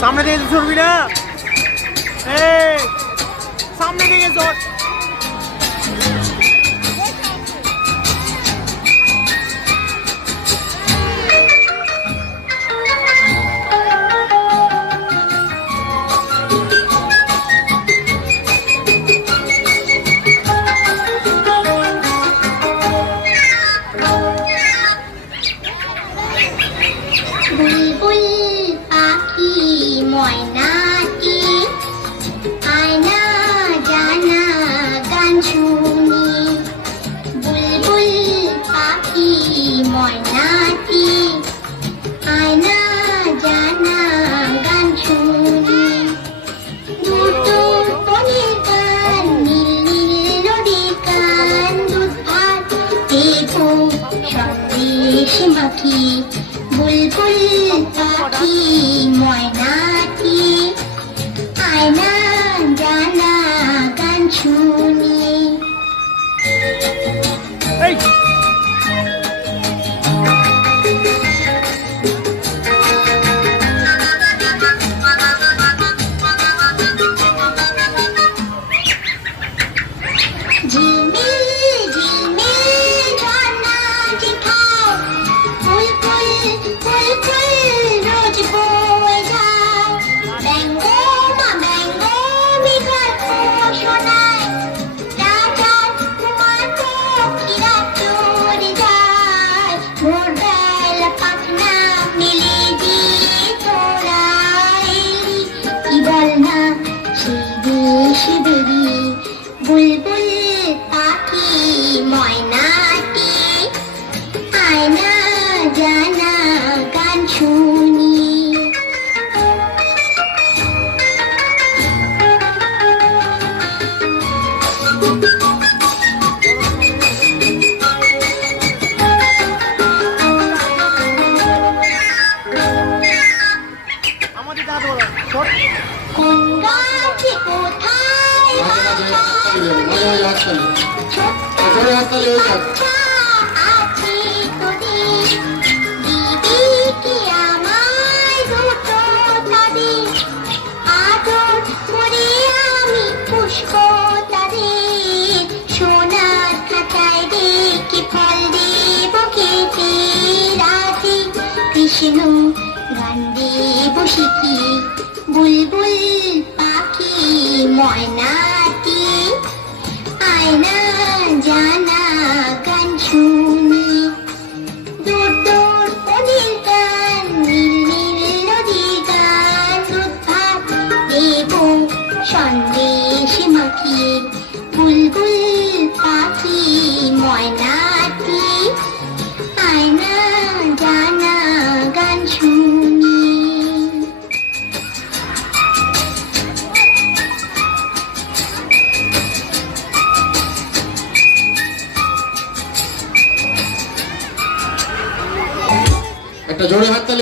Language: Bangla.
সামনে থেকে ছড়বি না, এই সামনে থেকে চল। বুলবুল পাখি ময়নাটি আয়না জানা গান শুনি। বুলবুল পাখি ময়নাটি আয়না জানা গান শুনি। দুটো বনের গান নীল নীল নদীর গান, দুধ ভাত দেবো সন্দেশ মাখি। বুলবুল পাখি ময়নাটি আয়না জানা গান শুনি। এই ঝিলমিল ঝিলমিল ঝর্ণা যেখায় বুলবুল বুলবুল রোজ বয়ে যায়। ব্যঙ্গো মা ব্যঙ্গো গল্প শোনায়, রাজার কুমার পক্ষীরা চড়ে যায়। ভোরবেলা পাখনা মেলে দিয়ে তোরা এলি, কি বল না সেই দেশ বেরি। বুলবুল পাখি ময়নাটি আয়না জানা গান শুনি। আমাদের দাঁত বলো সর। কোন গাছে কোথায় আচ্ছা আছে তোদের, দিবি কি আমায় দুটো তাদের। আদর করে আমি পুষ্প তাদের, সোনার খাতায় রেখে ফল দেব খেতে রাতে। কৃষ্ণ গান দেব শিখি। বুলবুল পাখি ময়নাটি আয়না জানা গান শুনি। দূর দূর নদীর গান নীল নীল নদীর গান, দুধ ভাত দেব সন্দেশ মাখি। বুলবুল পাখি ময়নাটি আয়না জানা গান শুনি। একটা জোরে হাততালি।